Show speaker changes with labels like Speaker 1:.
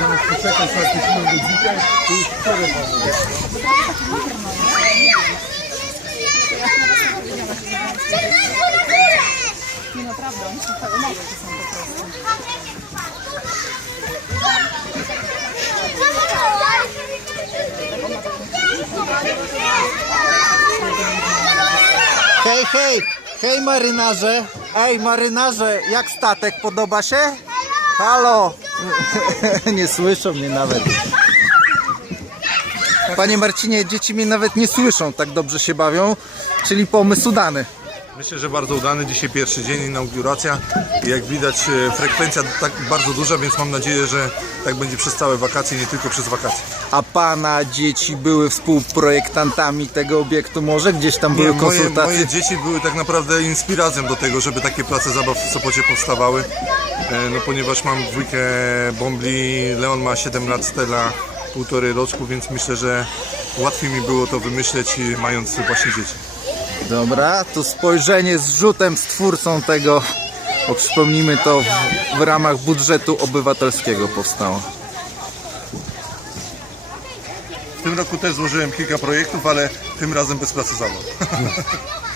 Speaker 1: Zamiast poczekać na jakieś inne dzika, to już wczoraj mamy.
Speaker 2: Nie naprawdę, oni są całe nowe, to są po prostu.
Speaker 3: Hej, hej, hej marynarze. Ej marynarze, jak statek, podoba się? Halo. nie słyszą mnie nawet. Panie Marcinie, dzieci mnie nawet nie słyszą, tak dobrze się bawią, czyli pomysł dany.
Speaker 1: Myślę, że bardzo udany. Dzisiaj pierwszy dzień, inauguracja. Jak widać e, frekwencja tak bardzo duża, więc mam nadzieję, że tak będzie przez całe wakacje, nie tylko przez wakacje.
Speaker 3: A pana dzieci były współprojektantami tego obiektu może? Gdzieś tam były
Speaker 1: Nie, moje,
Speaker 3: konsultacje?
Speaker 1: moje dzieci były tak naprawdę inspiracją do tego, żeby takie place zabaw w Sopocie powstawały. E, No ponieważ mam dwójkę bombli, Leon ma 7 lat, Stella półtorej roczku, więc myślę, że łatwiej mi było to wymyśleć mając właśnie dzieci.
Speaker 3: Dobra, tu spojrzenie z rzutem z twórcą tego, bo przypomnijmy to w, w ramach budżetu obywatelskiego powstało.
Speaker 1: W tym roku też złożyłem kilka projektów, ale tym razem bez pracy zabaw.